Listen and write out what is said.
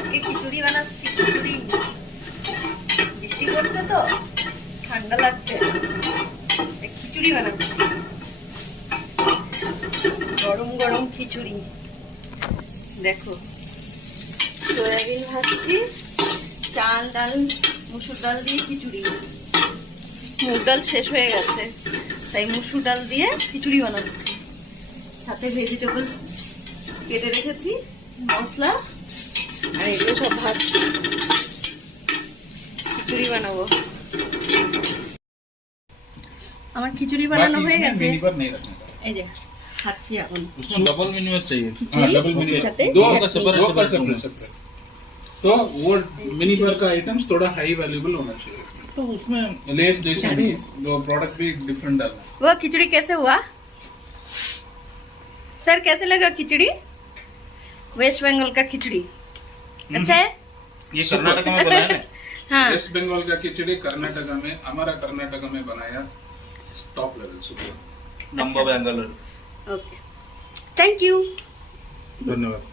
আজকে খিচুড়ি বানাচ্ছি, খিচুড়ি। বৃষ্টি পড়ছে তো ঠান্ডা লাগছে, তাই খিচুড়ি বানাচ্ছি। গরম গরম খিচুড়ি। দেখো সয়াবিন ভাজছি, চাল ডাল মুসুর ডাল দিয়ে খিচুড়ি। মুগ ডাল শেষ হয়ে গেছে, তাই মুসুর ডাল দিয়ে খিচুড়ি বানাচ্ছি। সাথে ভেজিটেবল কেটে রেখেছি, মশলা আর এগুলো সব ভাজছি। খিচুড়ি বানাবো। আমার খিচুড়ি বানানো হয়ে গেছে। এই যে খাচ্ছি এখন। उसमें डबल मिनी चाहिए। हाँ, डबल मिनी साथे दो का separate दो का separate सेपरेट। तो वो मिनी बार का आइटम्स थोड़ा हाई वैल्यूएबल होना चाहिए। तो उसमें लेस जैसे भी वो प्रोडक्ट भी डिफरेंट डालना। वो खिचड़ी कैसे हुआ सर? कैसे लगा खिचड़ी? वेस्ट बंगाल का खिचड़ी अच्छा है? ये कर्नाटक में बनाया ना। हाँ वेस्ट बंगाल का खिचड़ी कर्नाटका में, हमारा कर्नाटका में बनाया top level super. Number Bengaluru. Okay, thank you. धन्यवाद।